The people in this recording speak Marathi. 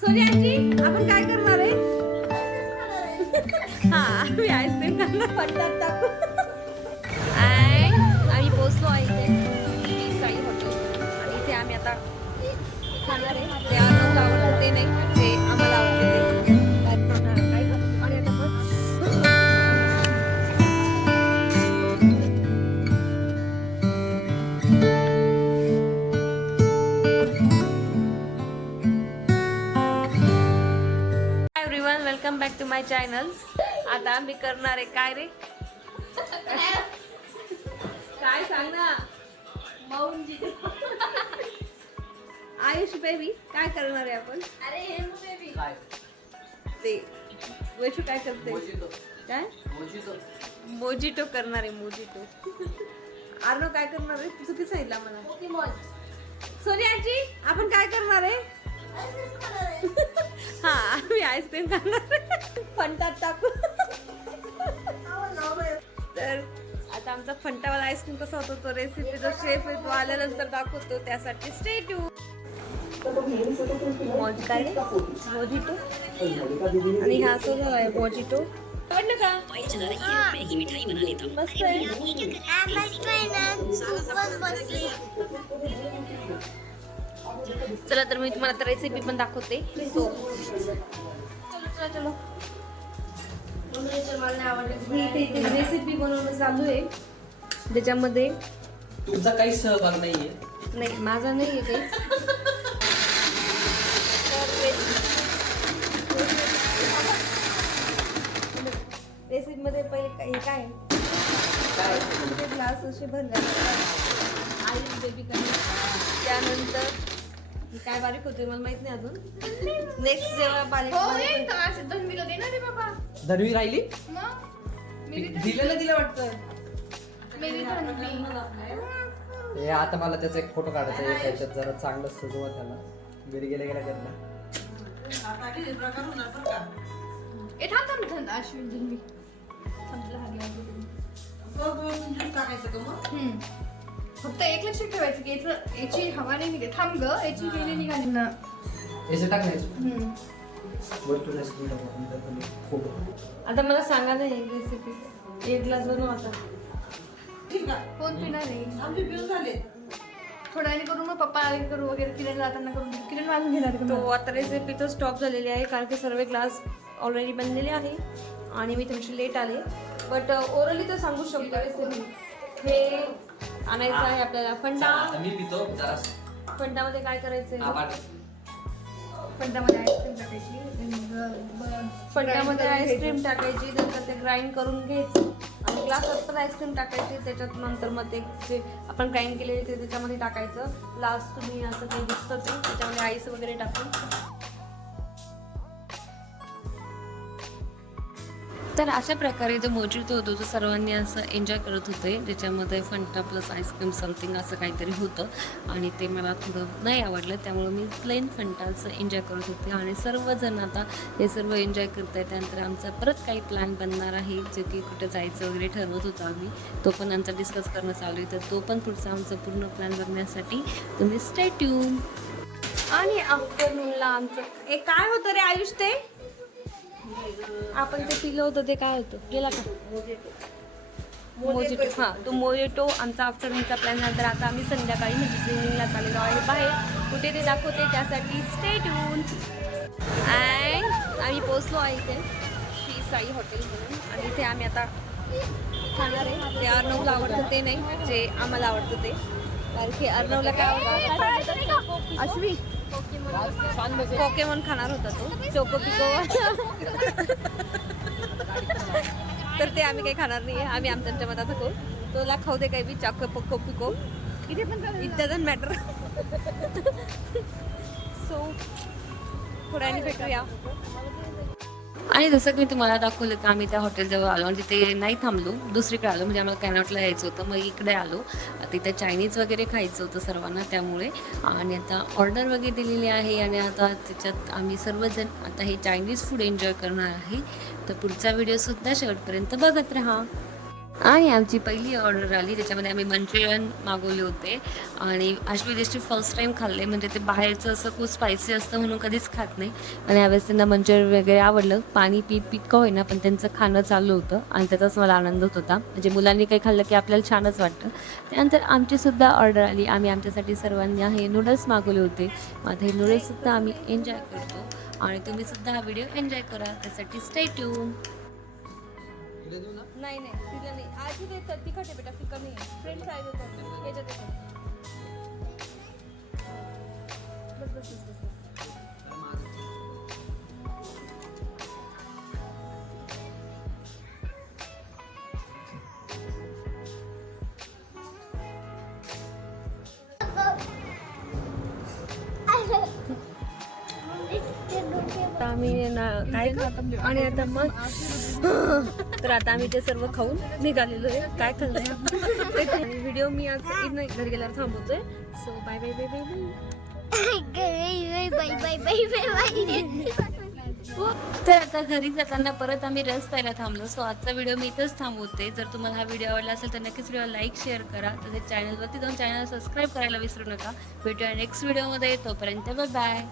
सोनी आजी आपण काय करणार आहे? हा आम्ही आईस्क्रीम खाणार फंटात टाकू. आम्ही पोचलो आहे इथे साई हॉटेल आणि इथे आम्ही आता खाणार आहे. ते आम्हाला आवडतं ते नाही, ते आम्हाला आवडतं ते. आणि आता everyone, welcome back to my channel. आता आम्ही करणार आहे काय रे? काय सांग ना आयुष बेबी, काय करणार आहे आपण? अरे हे बेबी ते वैशू काय करते? काय मोजिटो करणार आहे. मोजिटो. आर्नो काय करणार आहे? तू चुकी सांगितलं मला. सोनी आजी आपण काय करणार आहे? हा आम्ही आईस्क्रीम खाणार फंटात टाकू. तर आता आमचा फंटावाला आईस्क्रीम कसा होतो तो रेसिपी जो शेफ आहे तो आल्यानंतर दाखवतो. त्यासाठी स्टे ट्यून. मोजिटो आणि हा असं झालाय मोजिटो. आवडलं का? मस्त आहे. चला तर मी तुम्हाला रेसिपी पण दाखवते. चलो चला चलो. इथे रेसिपी बनवणं चालू आहे ज्याच्यामध्ये तुमचा काही सहभाग नाहीये. नाही माझा नाही आहे काही. रेसिपी मध्ये पहिले हे काय ग्लास असे भरले आई बेबी कमी. त्यानंतर ही काय बारीक होते मला माहित नाही अजून. नेक्स्ट जेव्हा बारीक धनवी राहिली मग दिलेलं दिलं वाटतं. हे आता मला त्याचा एक फोटो काढायचा आहे. त्याच्यात जरा चांगलं सजवा त्याला. घरी गेल्या गेल्या त्यांना फक्त एक लक्षात ठेवायचं की याची हवा नाही निघे. थांब ग, याची गेली निघाली ना. याचे टाकायचं. आता मला सांगा ना एक रेसिपी. एक ग्लास बनव आता. कोण पिणार नाही? थोड्या वेळाने करू मग पप्पा आले करू वगैरे. किरण जाताना करून किरण वाजून घेणार का? तो आता रेसिपी तो स्टॉप झालेली आहे कारण की सर्व ग्लास ऑलरेडी बनलेले आहे आणि मी थोडीशी लेट आले. बट ओरली तर सांगू शकतो रेसिपी. हे आणायचं आहे आपल्याला फंडा. मी पितो जरा. फंडामध्ये काय करायचं? फंडामध्ये आईस्क्रीम टाकायची. फंडामध्ये आईस्क्रीम टाकायची. नंतर ते ग्राइंड करून घ्यायचं आणि ग्लासात पण आईस्क्रीम टाकायची. त्याच्यात नंतर मग ते जे आपण ग्राइंड केलेले ते त्याच्यामध्ये टाकायचं. लास्ट तुम्ही असं काही दिसतं ते त्याच्यामध्ये आईस वगैरे टाकून. तर अशा प्रकारे जो मोजिटो होतो तो सर्वांनी असं एन्जॉय करत होते. ज्याच्यामध्ये फंटा प्लस आईस्क्रीम समथिंग असं काहीतरी होतं आणि ते मला थोडं नाही आवडलं. त्यामुळे मी प्लेन फंटाचं एन्जॉय करत होते आणि सर्वजण आता हे सर्व एन्जॉय करत आहे. त्यानंतर आमचा परत काही प्लॅन बनणार आहे जे की कुठं जायचं वगैरे ठरवत होतो आम्ही. तो पण आमचा डिस्कस करणं चालू आहे. तर तो पण पुढचा आमचा पूर्ण प्लॅन बघण्यासाठी तुम्ही स्टे ट्यून. आणि आफ्टरनूनला आमचं एक काय होतं रे आयुष? ते आपण ते पिलं होतं ते काय होतं? गेला का? मोजिटो. हां तो मोजिटो आमचा आफ्टरनूनचा प्लॅन नंतर. आता आम्ही संध्याकाळी म्हणजे इव्हिनिंगला चाललेलो आहे बाहेर. कुठे ते दाखवते त्यासाठी स्टे ट्यून. अँड आम्ही पोचलो आहे इथे श्री साई हॉटेल म्हणून आणि इथे आम्ही आता खाणार आहे. ते अर्णवला आवडतं ते नाही, जे आम्हाला आवडतं ते. कारण की अर्णवला काय आवडतं? अश्वी पोकेमॉन खाणार होता तो. चोको पिको. तर ते आम्ही काही खाणार नाही आहे. आम्ही आमच्या मताचं करू. तोला खाऊ दे काही बी. चॉको पोको पिको इथे पण इट डझंट मॅटर. सो थोड्याने भेटूया. आणि जसं की मी तुम्हाला दाखवलं की आम्ही त्या हॉटेलजवळ आलो आणि तिथे नाही थांबलो, दुसरीकडे आलो. म्हणजे आम्हाला कॅनॉटला यायचं होतं, मग इकडे आलो. तिथे चायनीज वगैरे खायचं होतं सर्वांना त्यामुळे. आणि आता ऑर्डर वगैरे दिलेली आहे आणि आता त्याच्यात आम्ही सर्वजण आता हे चायनीज फूड एन्जॉय करणार आहे. तर पुढचा व्हिडिओसुद्धा शेवटपर्यंत बघत राहा. आणि आमची पहिली ऑर्डर आली त्याच्यामध्ये आम्ही मंचुरियन मागवले होते आणि आश्विदेशची फर्स्ट टाईम खाल्ले. म्हणजे ते बाहेरचं असं खूप स्पायसी असतं म्हणून कधीच खात नाही आणि यावेळेस त्यांना मंचुरियन वगैरे आवडलं. पाणी पीत का होईना पण त्यांचं खाणं चालू होतं आणि त्याचाच मला आनंद होत होता. म्हणजे मुलांनी काही खाल्लं की आपल्याला छानच वाटतं. त्यानंतर आमचीसुद्धा ऑर्डर आली. आम्ही आमच्यासाठी सर्वांनी हे नूडल्स मागवले होते. आता हे नूडल्ससुद्धा आम्ही एन्जॉय करतो आणि तुम्हीसुद्धा हा व्हिडिओ एन्जॉय करा. त्यासाठी स्टे ट्यून. नाही तिला नाही. आधी देतात तिखट आहे बेटा, फिका नाही आहे. फ्रेंच फ्राय देतात याच्यात देतात. बस बस बस बस. आम्ही काय खातो आणि आता मग तर आता आम्ही ते सर्व खाऊन निघालेलो आहे. काय खाल्लंय व्हिडिओ मी आज घरी गेल्यावर थांबवतोय. So bye bye bye bye bye. तर आता घरी जाताना परत आम्ही रस प्यायला थांबलो. सो आजचा व्हिडिओ मी इथंच थांबवते. जर तुम्हाला हा व्हिडिओ आवडला असेल तर नक्कीच व्हिडिओ लाईक शेअर करा. तसेच चॅनलवरती जाऊन चॅनल सबस्क्राईब करायला विसरू नका. भेटूया नेक्स्ट व्हिडिओमध्ये. तोपर्यंत बाय बाय.